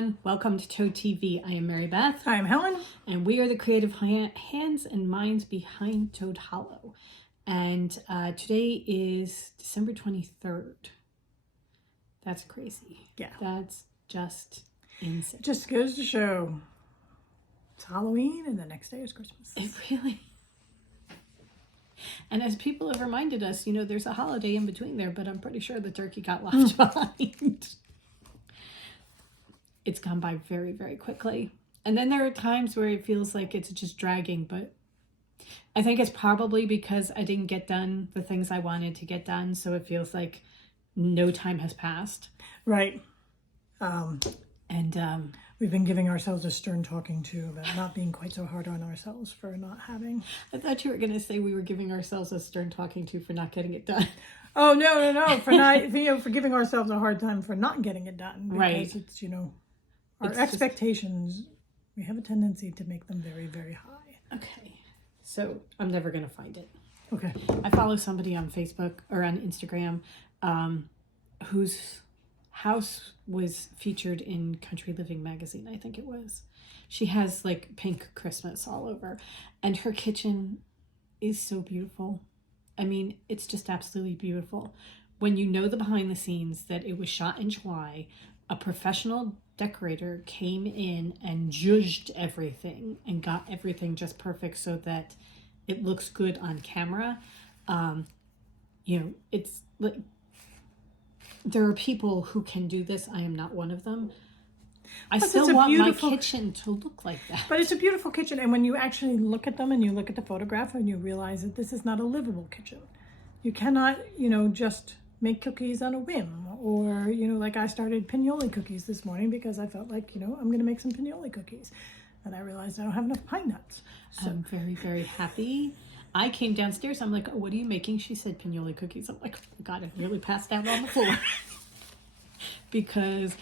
everyone. Welcome to Toad TV. I am Mary Beth. I'm Helen. And we are the creative hands and minds behind Toad Hollow. And today is December 23rd. That's crazy. Yeah. That's just insane. It just goes to show it's Halloween and the next day is Christmas. It really. And as people have reminded us, you know, there's a holiday in between there, but I'm pretty sure the turkey got left behind. It's gone by very, very quickly. And then there are times where it feels like it's just dragging, but I think it's probably because I didn't get done the things I wanted to get done, so it feels like no time has passed. Right. We've been giving ourselves a stern talking to about not being quite so hard on ourselves for not having. I thought you were going to say we were giving ourselves a stern talking to for not getting it done. Oh, no. For not, for giving ourselves a hard time for not getting it done. Because right. It's, our expectations, we have a tendency to make them very, very high. Okay. So I'm never going to find it. Okay. I follow somebody on Facebook or on Instagram whose house was featured in Country Living magazine, I think it was. She has like pink Christmas all over. And her kitchen is so beautiful. I mean, it's just absolutely beautiful. When you know the behind the scenes that it was shot in July, a professional decorator came in and judged everything and got everything just perfect so that it looks good on camera. It's like there are people who can do this. I am not one of them. I still want my kitchen to look like that. But it's a beautiful kitchen. And when you actually look at them and you look at the photograph and you realize that this is not a livable kitchen. You cannot, just make cookies on a whim. Or, like I started pinoli cookies this morning because I felt like, I'm going to make some pinoli cookies. And I realized I don't have enough pine nuts. So. I'm very, very happy. I came downstairs. I'm like, oh, what are you making? She said pinoli cookies. I'm like, oh, God, I nearly passed out on the floor. Because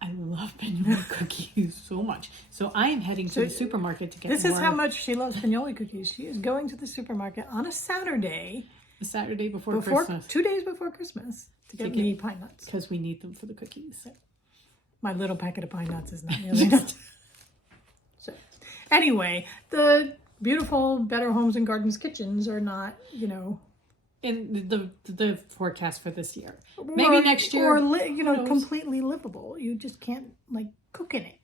I love pinoli cookies so much. So I am heading to the supermarket to get This more. is how much she loves pinoli cookies. She is going to the supermarket on a Saturday. The Saturday before Christmas. 2 days before Christmas to get me pine nuts. Because we need them for the cookies. My little packet of pine nuts is not nearly enough. So, anyway, the beautiful Better Homes and Gardens kitchens are not, in the forecast for this year. Maybe next year. Or, completely livable. You just can't, cook in it.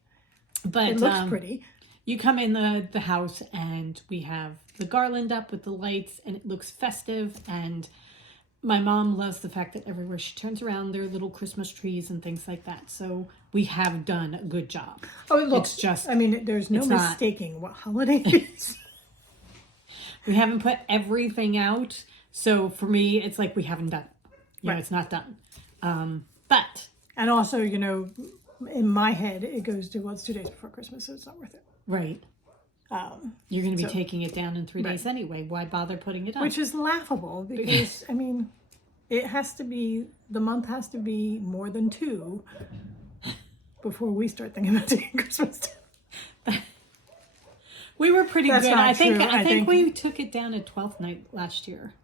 But it looks pretty. You come in the house and we have the garland up with the lights and it looks festive. And my mom loves the fact that everywhere she turns around, there are little Christmas trees and things like that. So we have done a good job. Oh, it looks just, there's no mistaking what holiday it is. We haven't put everything out. So for me, it's like we haven't done it. Right. It's not done. But. And also, in my head, it goes to, it's 2 days before Christmas, so it's not worth it. Right. You're going to be taking it down in 3 days anyway. Why bother putting it on? Which is laughable because, it has to be, the month has to be more than 2 before we start thinking about taking Christmas down. We were pretty That's good. Not I think true. I think we took it down at 12th night last year.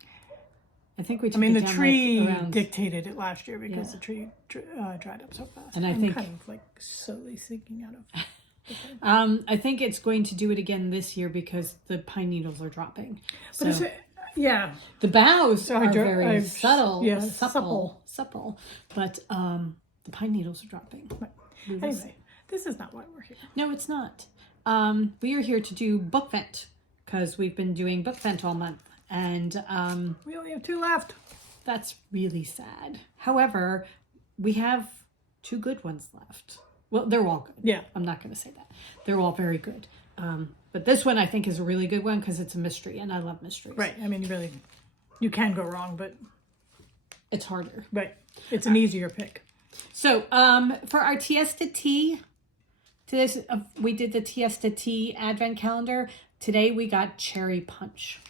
I think we took it down the tree around... dictated it last year because the tree dried up so fast. And I'm kind of slowly sinking out of I think it's going to do it again this year because the pine needles are dropping. But so the boughs are very supple. But the pine needles are dropping. Right. Anyway, this is not why we're here. No, it's not. We are here to do Bookvent because we've been doing Bookvent all month. And we only have 2 left. That's really sad. However, we have 2 good ones left. Well, they're all good. Yeah. I'm not going to say that. They're all very good. But this one I think is a really good one because it's a mystery and I love mysteries. Right. You can go wrong, but it's harder. Right. It's an easier pick. So for our Tiesta Tea, we did the Tiesta Tea advent calendar. Today we got cherry punch.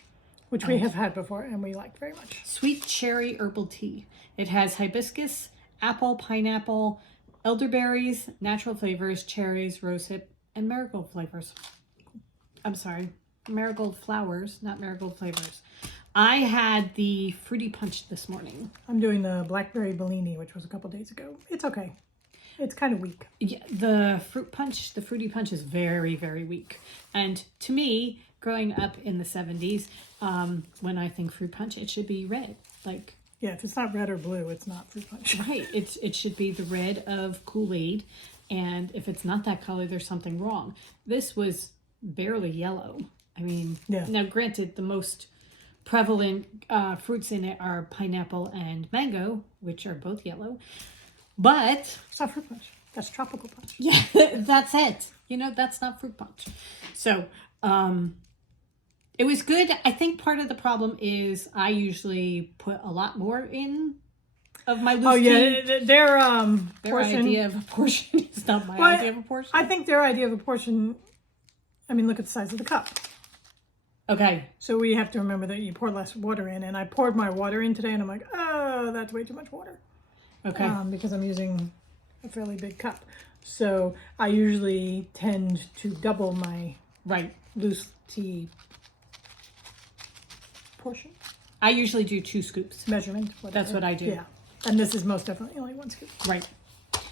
Which we have had before and we like very much. Sweet cherry herbal tea. It has hibiscus, apple, pineapple, elderberries, natural flavors, cherries, rosehip, and marigold flavors. I'm sorry, marigold flowers, not marigold flavors. I had the fruity punch this morning. I'm doing the blackberry Bellini, which was a couple days ago. It's okay. It's kind of weak. Yeah, the fruity punch is very, very weak. And to me, growing up in the 70s, when I think fruit punch, it should be red. Like, yeah, if it's not red or blue, it's not fruit punch. Right. It should be the red of Kool-Aid. And if it's not that color, there's something wrong. This was barely yellow. I mean, yeah. Now granted, the most prevalent fruits in it are pineapple and mango, which are both yellow. But it's not fruit punch. That's tropical punch. Yeah, that's it. That's not fruit punch. So, it was good. I think part of the problem is I usually put a lot more in of my loose tea. Their portion. Idea of a portion is not my idea of a portion. I think their idea of a portion, I mean, look at the size of the cup. Okay. So we have to remember that you pour less water in. And I poured my water in today and I'm like, oh, that's way too much water. Okay. Because I'm using a fairly big cup. So I usually tend to double my loose tea portion. I usually do 2 scoops. Measurement. Whatever. That's what I do. Yeah. And this is most definitely only 1 scoop. Right.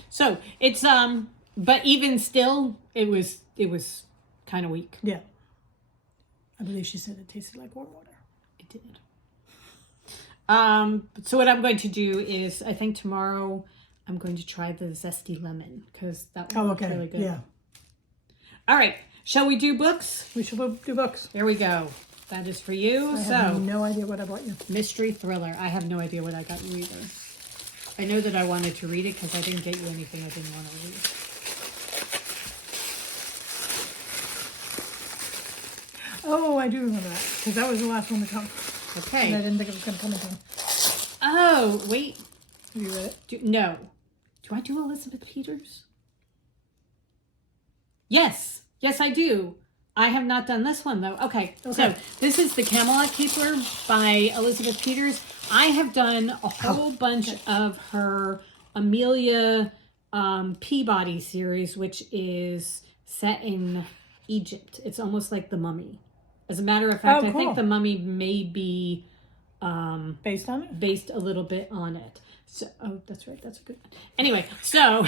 So it's, but even still, it was kind of weak. Yeah. I believe she said it tasted like warm water. It did. So what I'm going to do is, I think tomorrow I'm going to try the zesty lemon because that one looks really good. Yeah. All right. Shall we do books? We should do books. There we go. That is for you. I have no idea what I bought you. Mystery thriller. I have no idea what I got you either. I know that I wanted to read it because I didn't get you anything I didn't want to read. Oh, I do remember that because that was the last one to come. Okay. And I didn't think it was going to come in time. Oh, wait. Have you read it? No. Do I do Elizabeth Peters? Yes. Yes, I do. I have not done this one, though. Okay. So this is The Camelot Keeper by Elizabeth Peters. I have done a whole bunch of her Amelia Peabody series, which is set in Egypt. It's almost like The Mummy. As a matter of fact, I think The Mummy may be based on it? Based a little bit on it. So, that's right. That's a good one. Anyway, so,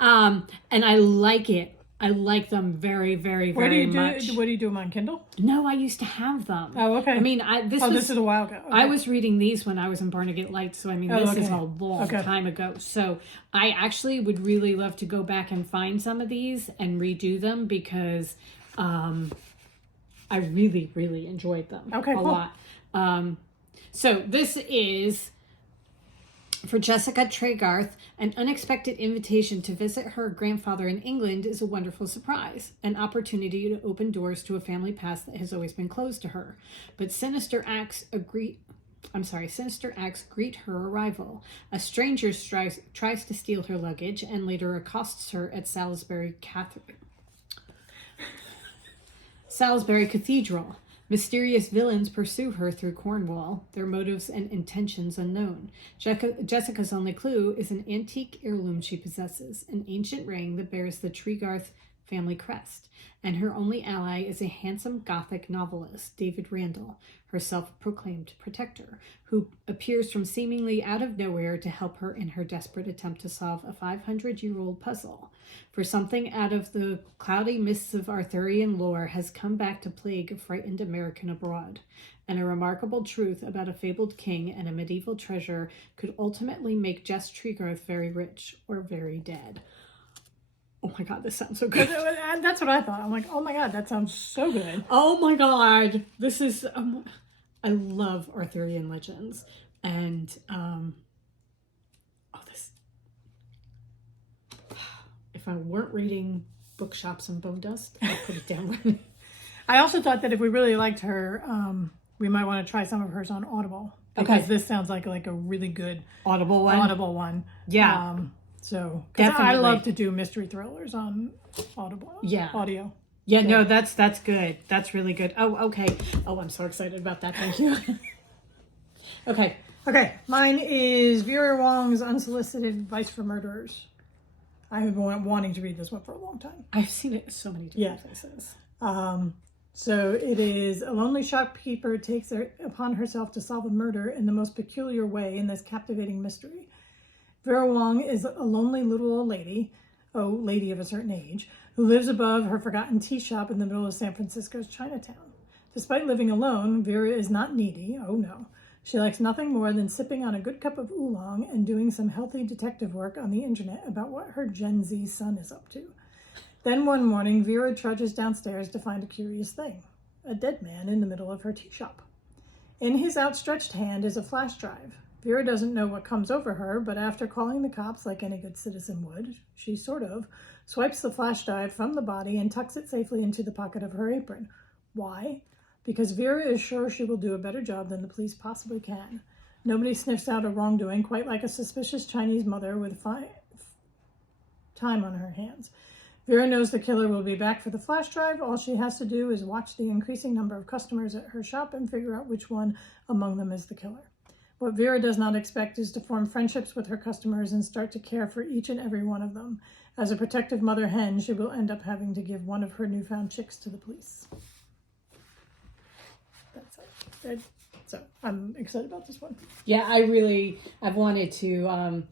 and I like it. I like them very, very, very much. What do you do them on Kindle? No, I used to have them. Oh, okay. I mean, this is a while ago. Okay. I was reading these when I was in Barnegat Lights, so I mean, this is a long time ago. So I actually would really love to go back and find some of these and redo them because I really, really enjoyed them a lot. So this is for Jessica Tregarth. An unexpected invitation to visit her grandfather in England is a wonderful surprise, an opportunity to open doors to a family past that has always been closed to her. But sinister acts greet her arrival. A stranger tries to steal her luggage and later accosts her at Salisbury Cathedral. Mysterious villains pursue her through Cornwall, their motives and intentions unknown. Jessica's only clue is an antique heirloom she possesses, an ancient ring that bears the Tregarth family crest, and her only ally is a handsome Gothic novelist, David Randall, her self-proclaimed protector, who appears from seemingly out of nowhere to help her in her desperate attempt to solve a 500-year-old puzzle. For something out of the cloudy mists of Arthurian lore has come back to plague a frightened American abroad, and a remarkable truth about a fabled king and a medieval treasure could ultimately make Jess Tregarth very rich or very dead. Oh my God, this sounds so good. That's what I thought. I'm like, oh my God, that sounds so good. Oh my God. This is, I love Arthurian legends. And, if I weren't reading Bookshops and Bone Dust, I'd put it down. I also thought that if we really liked her, we might want to try some of hers on Audible. Because this sounds like a really good Audible one. Yeah. So, because I love to do mystery thrillers on Audible. Yeah. Audio. Yeah, no, that's good. That's really good. Oh, okay. Oh, I'm so excited about that. Thank you. Okay. Mine is Vera Wong's Unsolicited Advice for Murderers. I have been wanting to read this one for a long time. I've seen it so many different places. So it is a lonely shopkeeper takes it upon herself to solve a murder in the most peculiar way in this captivating mystery. Vera Wong is a lonely little old lady, lady of a certain age, who lives above her forgotten tea shop in the middle of San Francisco's Chinatown. Despite living alone, Vera is not needy. Oh no. She likes nothing more than sipping on a good cup of oolong and doing some healthy detective work on the internet about what her Gen Z son is up to. Then one morning, Vera trudges downstairs to find a curious thing: a dead man in the middle of her tea shop. In his outstretched hand is a flash drive. Vera doesn't know what comes over her, but after calling the cops like any good citizen would, she sort of swipes the flash drive from the body and tucks it safely into the pocket of her apron. Why? Because Vera is sure she will do a better job than the police possibly can. Nobody sniffs out a wrongdoing quite like a suspicious Chinese mother with time on her hands. Vera knows the killer will be back for the flash drive. All she has to do is watch the increasing number of customers at her shop and figure out which one among them is the killer. What Vera does not expect is to form friendships with her customers and start to care for each and every one of them. As a protective mother hen, she will end up having to give one of her newfound chicks to the police. That's it. So I'm excited about this one. Yeah, I've wanted to,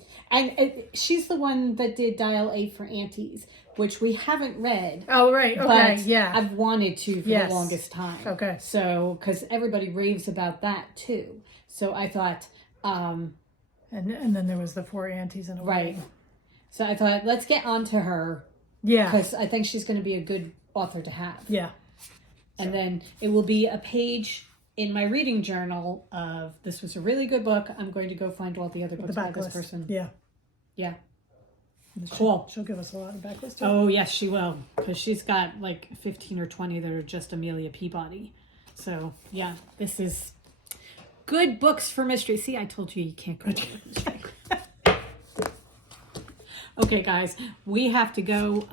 she's the one that did Dial A for Aunties, which we haven't read. Oh, right. Okay. But yeah. I've wanted to for the longest time. Okay. So, because everybody raves about that too. So I thought, and then there was the 4 aunties in a right. way. So I thought, let's get on to her. Yeah. Because I think she's going to be a good author to have. Yeah. And then it will be a page in my reading journal of, this was a really good book. I'm going to go find all the other books by this person. Yeah. Yeah. Cool. She'll give us a lot of backlist too. Oh, yes, she will. Because she's got like 15 or 20 that are just Amelia Peabody. So, yeah, this is good books for mystery. See, I told you can't go to mystery. Okay, guys, we have to go.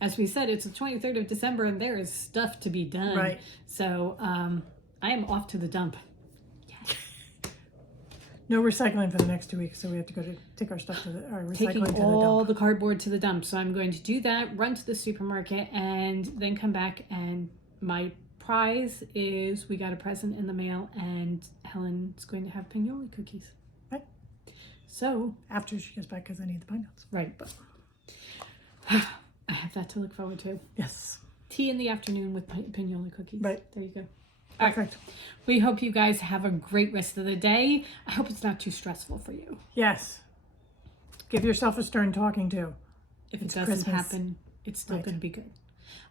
As we said, it's the 23rd of December, and there is stuff to be done. Right. So, I am off to the dump. No recycling for the next 2 weeks, so we have to go to take our stuff to our recycling Taking to the all dump. the cardboard to the dump. So I'm going to do that, run to the supermarket, and then come back. And my prize is we got a present in the mail, and Helen's going to have pinoli cookies. Right. So After she gets back, because I need the pine nuts. right, but I have that to look forward to. Yes. Tea in the afternoon with pinoli cookies. Right. There you go. Perfect. We hope you guys have a great rest of the day. I hope it's not too stressful for you. Yes. Give yourself a stern talking to. If it It's doesn't Christmas. happen, it's still Right. going to be good.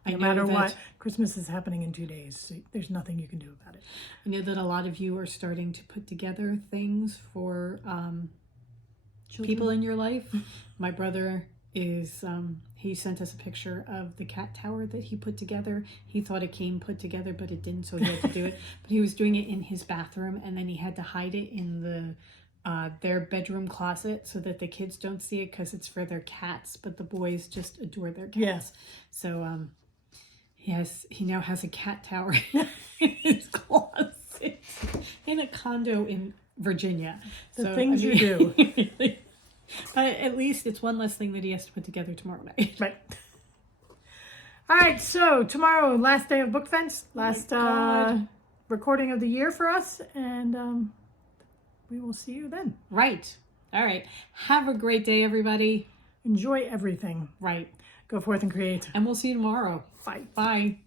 No matter what, Christmas is happening in 2 days. So there's nothing you can do about it. I know that a lot of you are starting to put together things for people in your life. My brother is, he sent us a picture of the cat tower that he put together. He thought it came put together, but it didn't, so he had to do it. But he was doing it in his bathroom, and then he had to hide it in their bedroom closet so that the kids don't see it because it's for their cats, but the boys just adore their cats. Yeah. So he now has a cat tower in his closet in a condo in Virginia. The things you do. At least it's one less thing that he has to put together tomorrow night. Right. All right, so tomorrow, last day of Bookvent, last recording of the year for us, and we will see you then. Right. All right. Have a great day, everybody. Enjoy everything. Right. Go forth and create. And we'll see you tomorrow. Bye. Bye.